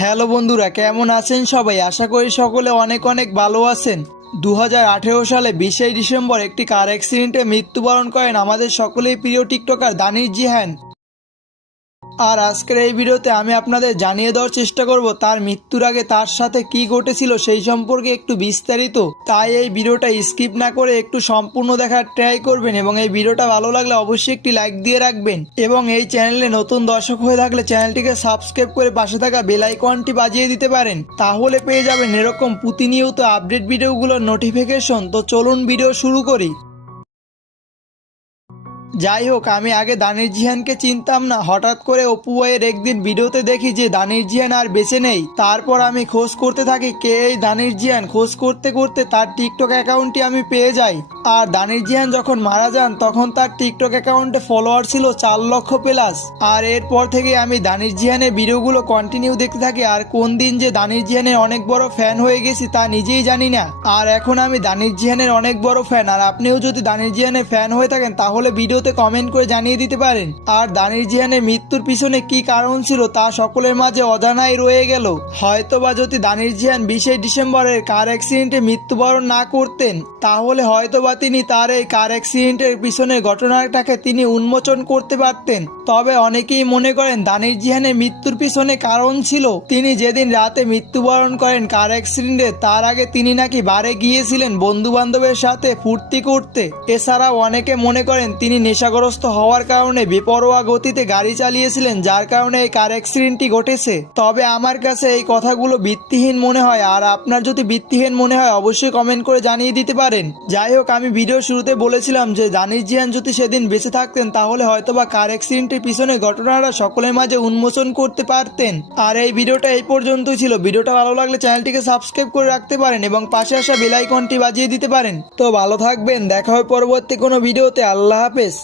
Hello বন্ধুরা, কেমন আছেন সবাই? আশা করি সকলে অনেক অনেক ভালো আছেন। 2018 সালে 20 ডিসেম্বর একটি কার অ্যাক্সিডেন্টে মৃত্যুবরণ করেন আমাদের সকলেই প্রিয় টিকটকার দানিশ জিহান। আর আজকের এই ভিডিওতে আমি আপনাদের জানিয়ে দেওয়ার চেষ্টা করব তার মৃত্যুর আগে তার সাথে কি ঘটেছিল সেই সম্পর্কে একটু বিস্তারিত। তাই এই ভিডিওটা স্কিপ না করে একটু সম্পূর্ণ দেখার ট্রাই করবেন এবং এই ভিডিওটা ভালো লাগলে অবশ্যই একটি লাইক দিয়ে রাখবেন এবং এই চ্যানেলে নতুন দর্শক হয়ে থাকলে চ্যানেলটিকে সাবস্ক্রাইব করে পাশে থাকা বেল আইকনটি বাজিয়ে দিতে পারেন, তাহলে পেয়ে যাবেন এরকম প্রতিনিয়ত আপডেট ভিডিওগুলোর নোটিফিকেশন। তো চলুন ভিডিও শুরু করি। যাই হোক, আমি আগে দানিশ জিহানকে চিনতাম না। হঠাৎ করে অপু ভাইয়ের একদিন ভিডিওতে দেখি যে দানিশ জিহান আর বেঁচে নেই। তারপর আমি খোঁজ করতে থাকি কে এই দানিশ জিহান। খোঁজ করতে করতে তার টিকটক অ্যাকাউন্টটি আমি পেয়ে যাই। আর দানিশ জিহান যখন মারা যান তখন তার টিকটক অ্যাকাউন্টে ফলোয়ার ছিল 4 লক্ষ প্লাস। আর এরপর থেকে আমি দানিশ জিহানের ভিডিওগুলো কন্টিনিউ দেখতে থাকি। আর কোন দিন যে দানিশ জিহানের অনেক বড় ফ্যান হয়ে গেছি তা নিজেই জানি না। আর এখন আমি দানিশ জিহানের অনেক বড় ফ্যান। আর আপনিও যদি দানিশ জিহানের ফ্যান হয়ে থাকেন তাহলে ভিডিওতে কমেন্ট করে জানিয়ে দিতে পারেন। আর দানিশ জিহানের মৃত্যুর পিছনে কি কারণ ছিল তা সকলের মাঝে অজানাই রয়ে গেল। হয়তোবা যদি দানিশ জিহান 20 ডিসেম্বরের কার অ্যাক্সিডেন্টে মৃত্যুবরণ না করতেন তাহলে হয়তোবা তিনি তার এই কার অ্যাক্সিডেন্টের পিছনের ঘটনাটাকে তিনি উন্মোচন করতে পারতেন। তবে অনেকেই মনে করেন দানিশ জিহানের মৃত্যুর পিছনে কারণ ছিল তিনি যেদিন রাতে মৃত্যুবরণ করেন কার অ্যাক্সিডেন্টে তার আগে তিনি নাকি বারে গিয়েছিলেন বন্ধু বান্ধবের সাথে ফুর্তি করতে। এছাড়াও অনেকে মনে করেন তিনি নেশাগ্রস্ত হওয়ার কারণে বেপরোয়া গতিতে গাড়ি চালিয়েছিলেন, যার কারণে এই কার অ্যাক্সিডেন্টটি ঘটেছে। তবে আমার কাছে এই কথাগুলো ভিত্তিহীন মনে হয়। আর আপনার যদি ভিত্তিহীন মনে হয় অবশ্যই কমেন্ট করে জানিয়ে দিতে পারেন। যাই হোক, আমি ভিডিও শুরুতে বলেছিলাম যে দানিশ জিহান যদি সেদিন বেঁচে থাকতেন তাহলে হয়তোবা কার অ্যাক্সিডেন্টের পিছনে ঘটনাটা সকলের মাঝে উন্মোচন করতে পারতেন। আর এই ভিডিওটা এই পর্যন্তই ছিল। ভিডিওটা ভালো লাগলে চ্যানেলটিকে সাবস্ক্রাইব করে রাখতে পারেন এবং পাশে আসা বেল আইকনটি বাজিয়ে দিতে পারেন। তো ভালো থাকবেন, দেখা হয় পরবর্তী কোনো ভিডিওতে। আল্লাহ হাফেজ।